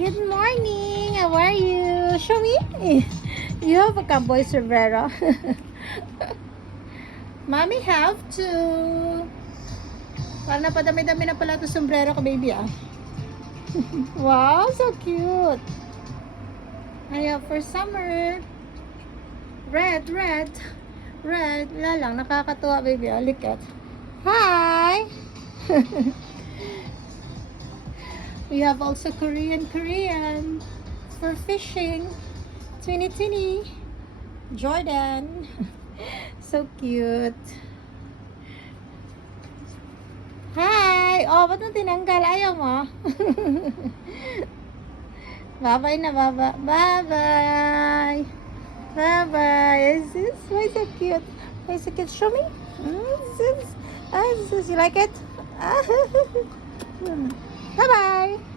Good morning. How are you? Show me. You have a cowboy sombrero. Mommy have to. Parang napadami-dami na pala ito sombrero ko, baby, ah. Wow, so cute. I have for summer. Red. Wala lang, nakakatuwa, baby, ah. Look at. Hi. We have also Korean for fishing. Twinny. Jordan. So cute. Hi! Oh, ba't nang tinanggal? Ayaw mo? Bye-bye na, baba. Bye-bye. Bye-bye. Why so cute? Why so cute? Show me. You like it? Bye-bye.